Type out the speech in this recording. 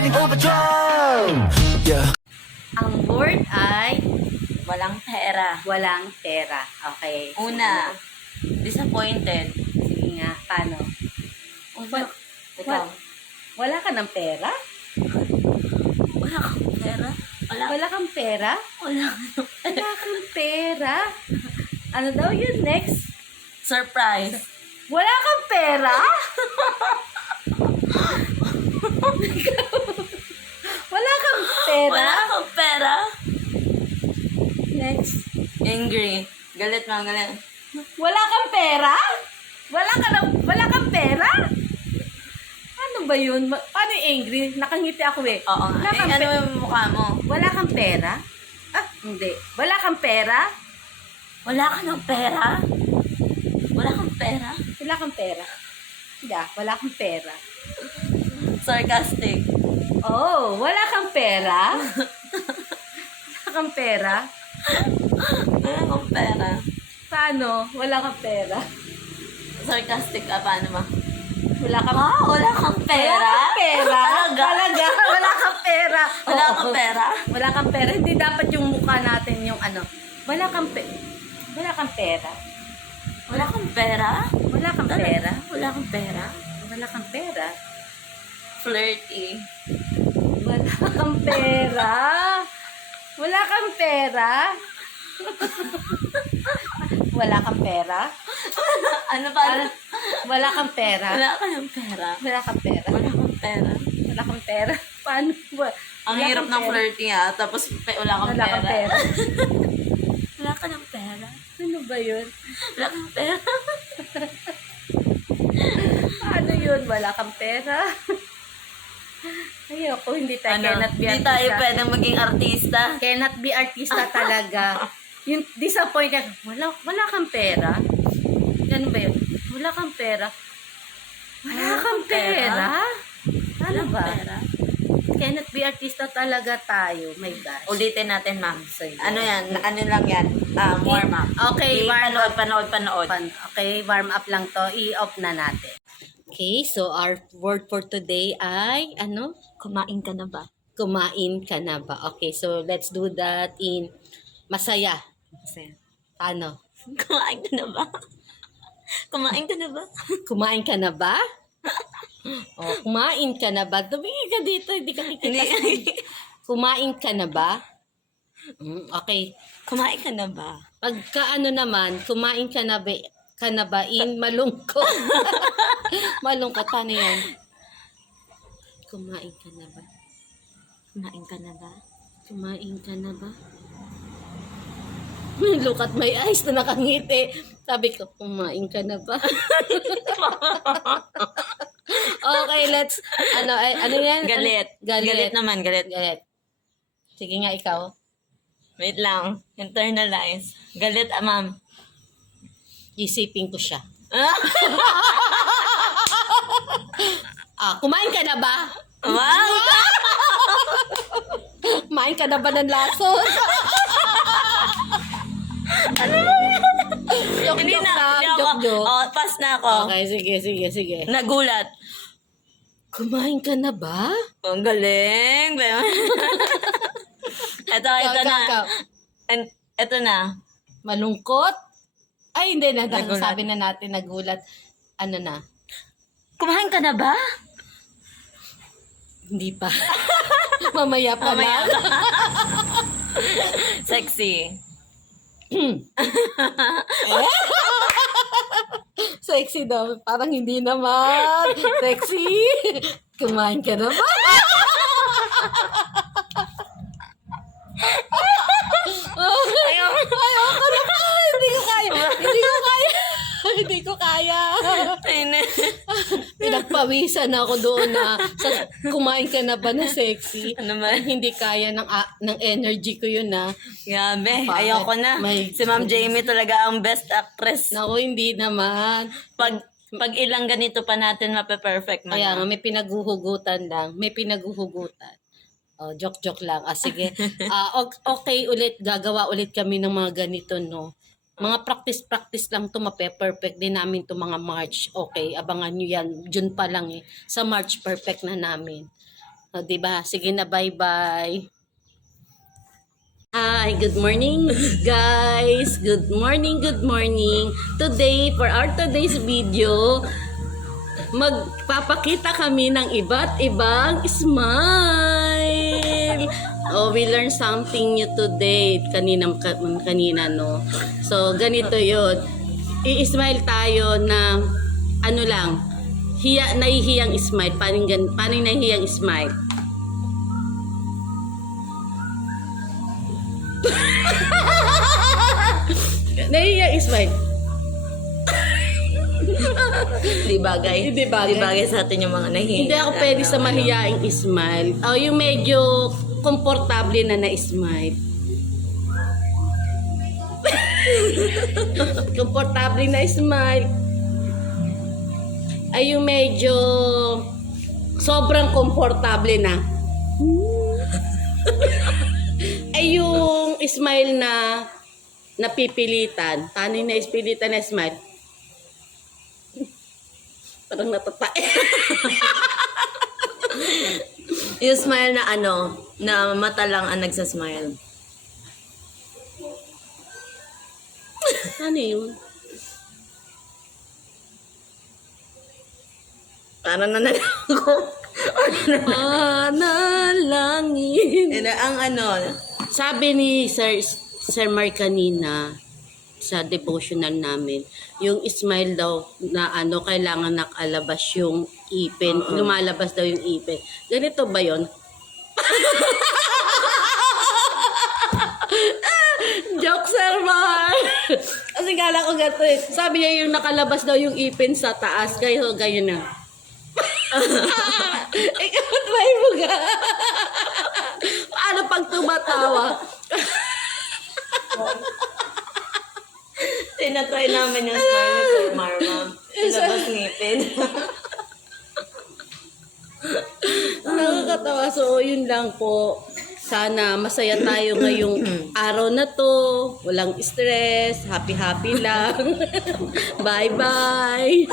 activating overdrive. Yeah. Ang word ay Walang pera. walang pera. Okay. Una, disappointed. Sige nga, paano? Una, Ikaw. Wala ka ng pera? wala kang pera. Wala kang pera? Wala. Wala kang pera? Ano daw yun next? Surprise. Wala kang pera? Wala kang pera? Wala kang pera. Next. Angry. Galit, ma'am, galit. Wala kang pera? Wala kang pera? Ano ba yun? Paano yung angry? Nakangiti ako eh. Oo nga. Wala kang Ano yung mukha mo? Wala kang pera? Ah, hindi. Wala kang pera? Wala ka ng pera? Wala kang pera? Wala kang pera? Hindi, wala kang pera. Sarcastic. Oh, wala kang pera? Wala kang pera? Wala kang pera. Paano? Wala kang pera? Sarcastic ka, paano ba? Wala kang Wala kang pera? Wala kang pera? Talaga? Talaga? Wala kang pera? Wala Oo. kang pera? Wala kang pera. Hindi dapat yung mukha natin yung ano. Wala kang Wala kang pera? Wala kang pera? Wala kang pera? Wala kang pera? Wala kang pera? Flirty. Wala kang pera? Wala kang pera? Wala kang pera? Ano ba? Wala kang pera? Wala ka ng pera? Wala kang pera? Wala kang pera? Wala kang pera? Paano ba? Ang Wala hirap kang ng pera. flirty ha, tapos wala kang Wala kang pera. pera? Wala ka ng pera? Ano ba yun? Wala kang pera? Paano yun? Wala kang pera? Ayoko, hindi tayo cannot be Hindi tayo artista. pwedeng maging artista. Cannot be artista talaga. Yung disappointed, wala kang pera? Ganun ba yun? Wala kang pera? Wala kang pera? Ano ba? Pera? Cannot be artista talaga tayo. My gosh. Ulitin natin, ma'am. So, yun. Ano yan? Ano lang yan? Warm up. Okay, warm up. Panood. Okay, warm up lang to. I-off na natin. Okay, so our word for today ay, ano? Kumain ka na ba? Kumain ka na ba? Okay, so let's do that in masaya. Kasi, Ano? kumain ka na ba? Kumain ka na ba? Kumain ka na ba? Oh, kumain ka na ba? Tumingin ka dito, hindi ka kikita sa... Kumain ka na ba? Okay. Kumain ka na ba? Pagka ano naman, kumain ka na ba in malungkot? Malungkot, paano yan? Kumain ka na ba? Kumain ka na ba? Kumain ka na ba? Look at my eyes na nakangiti. Sabi ko, kumain ka na ba? Okay, let's, ano yan? Galit. Galit naman, galit. Galit. Sige nga, ikaw. Wait lang. Internalize. Galit, ma'am. Isipin ko siya. Kumain ka na ba? Wow! Kumain ka na ba ng laso? Hindi na. Joke. Oh, pass na ako. Okay, sige. Nagulat. Kumain ka na ba? Ang galing. ito na. Ikaw. Ito na. Malungkot? Ay, hindi na. Nagulat. Sabi na natin, nagulat. Ano na? Kumain ka na ba? Hindi pa. Mamaya pa Mamaya na. Sexy. Sexy daw. Parang hindi naman. Sexy. Kumain ka na ba? Ayoko na pa. Hindi ko kaya. Hindi ko kaya. Pinagpawisan ako doon na kumain ka na ba na sexy? Ano ba? Hindi kaya ng energy ko yun na. Grabe. Bakit? Ayoko na. May- Si Ma'am Jamie talaga ang best actress. Naku, hindi naman. Pag ilang ganito pa natin mape-perfect man. Kaya nga, may pinaghuhugutan lang. May pinaghuhugutan. Oh, joke lang. Sige. Okay ulit. Gagawa ulit kami ng mga ganito, no? Mga practice lang to, mape-perfect din namin to mga March. Okay, abangan nyo yan. June pa lang eh. Sa March, perfect na namin. O, diba? Sige na, bye-bye. Hi, good morning guys. Good morning, good morning. Today, for our today's video, magpapakita kami ng iba't ibang smile. Oh, we learned something new today. Kanina, no? So, ganito yun. I-smile tayo na, ano lang, nahihiyang smile. Paano yung nahihiyang smile? Nahihiyang smile. Di bagay. Hindi bagay. Di bagay sa atin yung mga nahihiya. Hindi ako pwede sa mahiyaing smile. O, yung medyo komportable na na-smile. Komportable na smile. Ay, yung medyo sobrang komportable na. Ay, yung smile na napipilitan. Paano yung naipilitan na smile? Parang natatae. Yung smile na ano, na mata lang ang nagsasmile. Ano yun? Parang nanalako. Panalangin. Ang ano, Sabi ni Sir Mark kanina sa devotional namin, yung smile daw na ano, kailangan nakalabas yung ipin. Lumalabas daw yung ipin. Ganito ba yun? Joke, Sir Mark! Kasi kala ko gato eh. Sabi niya yung nakalabas daw yung ipin sa taas. Kayo, gayon na. Ikaw, try mo ga. Paano pag tumatawa? tinatry namin yung smile ni Sir Marma. Ilabas ngipin. Nakakatawa. So, yun lang po. Sana masaya tayo ngayong araw na to. Walang stress. Happy-happy lang. Bye-bye.